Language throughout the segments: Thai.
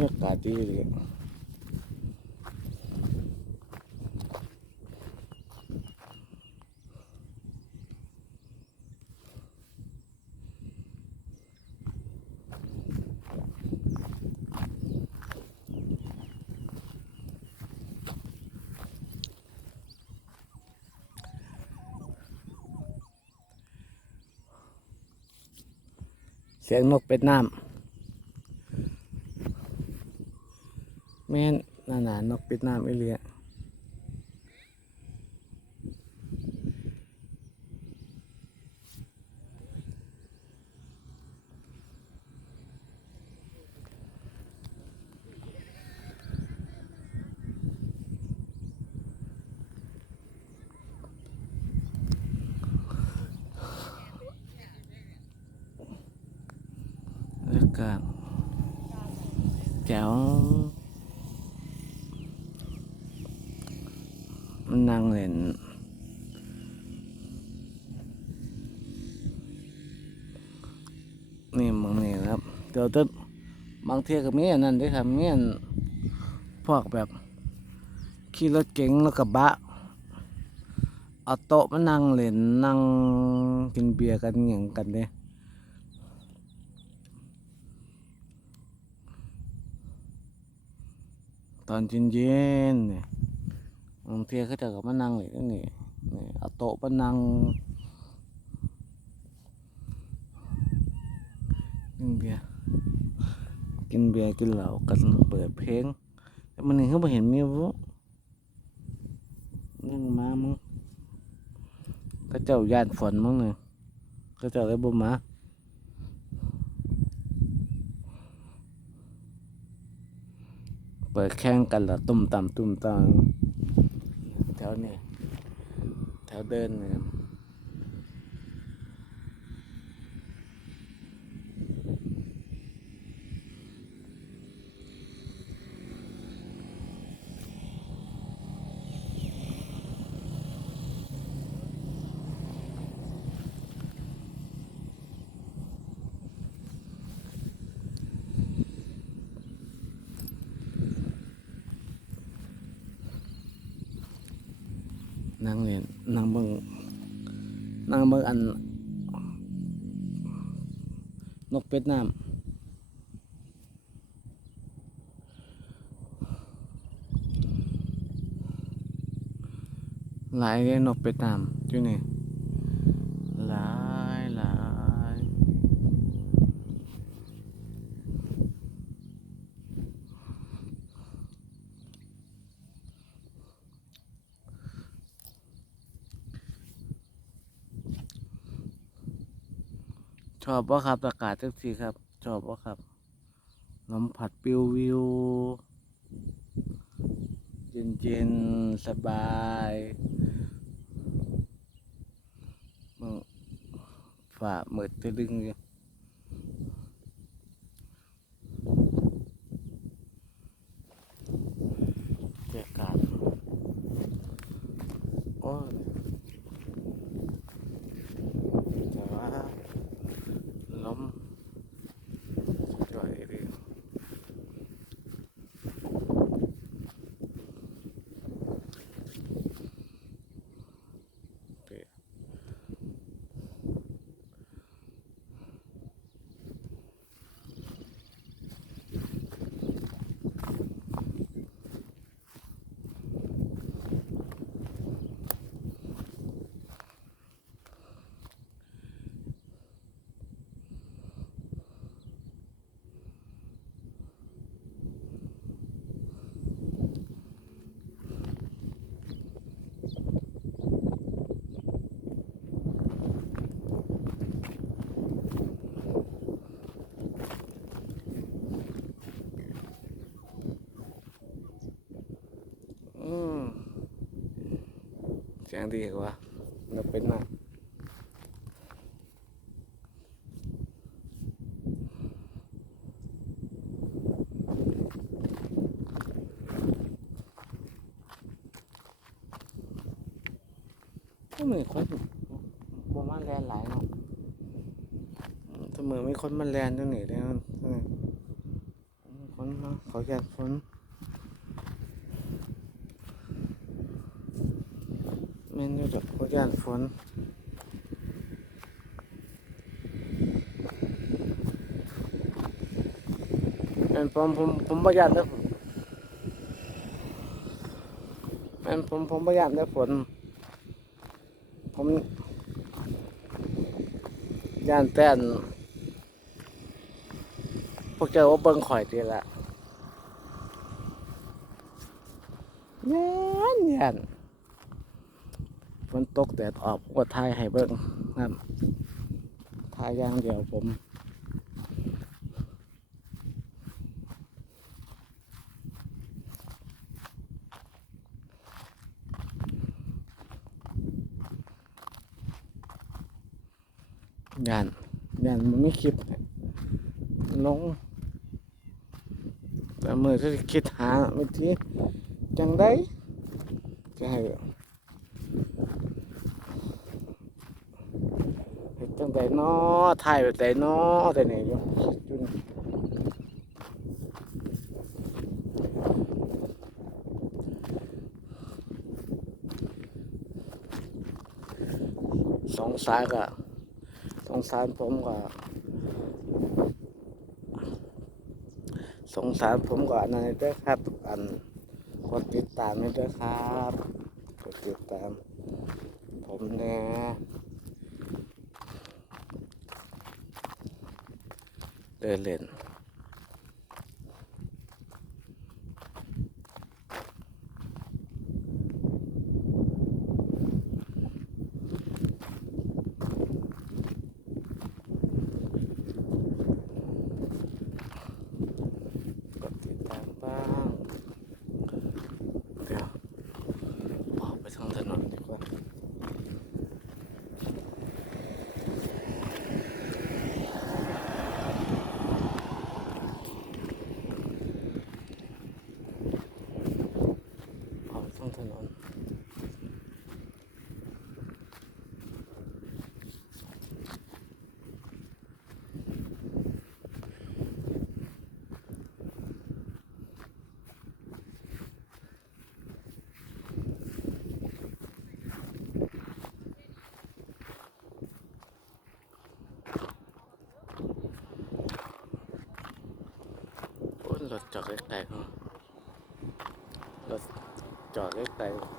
ยอากาศดีเลยเสียงนกเป็ดน้ำ แม่นหนาหนานกป็ดน้ำไอเลียแล้วก็แจ๋ว มันนั่งเล่นนี่มองนี่ครับเดี๋ยวจะบางเที่ยก็มีอันนั้นด้วยครับมีอันพวกแบบขี่รถเก๋งแล้วก็บบะเอาโต๊ะมานั่งเล่นนั่งกินเบียร์กันอย่างกันเด้ตอนเย็นๆเนี่ย บางทีเขาจะก็มานั่งเลยนี่นี่เอาโต๊ะมานั่งกินเบียร์กินเบียร์กินเหล้ากันเปิดเพลงแต่มันนี่เขาไม่เห็นมีวุนั่งมามึงก็เจ้าย่านฝนมึงเลยก็เจ้าเลยบ่มาเปิดแข่งกันละตุ่มต่ำตุ่มต่ำ ถวนี้แถวเดิน นี่ยครับนั่งเรียนนั่งเบิ่งนั่งเบิ่งอัน นกเป็ดน้ำหลายเลยนกเป็ดน้ำอยู่นี่หลายหลาย ชอบว่าครับอากาศจังสีครับ ชอบว่าครับลมผัดปิววิว เย็นเย็นสบายมึงฝ่ามืดตะลึงอยู่บรรยากาศโอ้ยแต่ว่าลมจ่อยดีโอเค อืม เสียงดีกว่าเราเป็นหน้าก็มีคนบ่มาแลนหลายเนาะถ้ามือมีคนมาแลนตรงนี้แล้วคนมาเขาย่านฝน มนอยู่ดอกเขาย่านฝนแม่นผมผมผมบ่ย่านเด้อแม่นผมผมบ่ย่านเด้อฝน ผมย่านแต่นพวกเจ้าว่าเบิ่งข่อยดีละย่านย่าน นตกแดดออกผมก็ถ่ายให้เบิ่งครับถ่ายอย่างเดียวผมย่านย่านมันไม่คลิปลงแต่เมื่อที่คิดหาวิธีจังได้จะให้เฮ็ด จังไดเนาะถ่ายไดเนาะแต่นี่อยู่คิดอยู่นี่สงสารก็สงสารผมก็สงสารผมก็อันนั้นด้วยครับ อันกดติดตามนี่ด้วยครับกดติดตาม ผมแน่ เดินเล่นกดติดตามบ้าง เดี๋ยวออกไปทางถนนดีกว่า ออกไปท จอดไกลๆเนอะ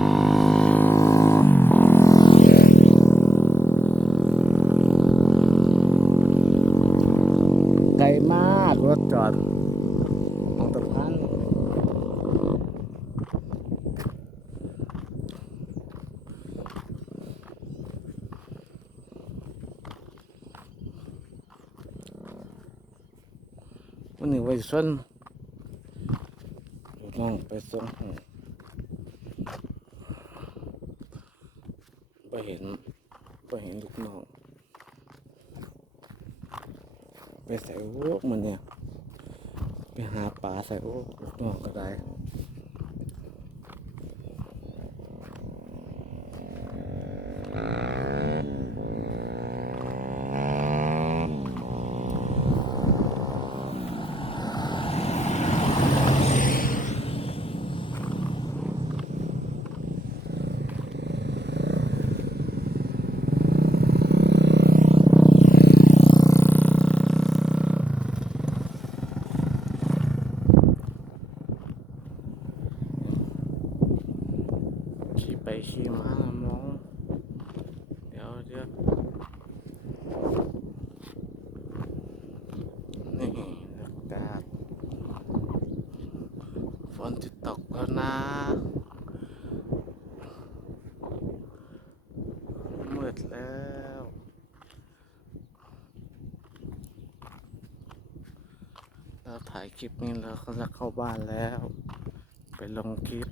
รถจอดไกลๆไกลมากรถจอดมองตะพัน วั นนี้ไว้ส่วนลูกน้องไปส่งไปเห็นไปเห็นลูกน้องไปใส่โวกมันเนี่ย ไปหาปลาใส่โวกลูกน้องก็ได้ ขี่ไปขี่มามอง เดี๋ยวเดี๋ยวนี่อากาศฝนจะตกแล้วนะ มืดแล้วเราถ่ายคลิปนี้แล้วก็จะเข้าบ้านแล้ว ไปลงคลิป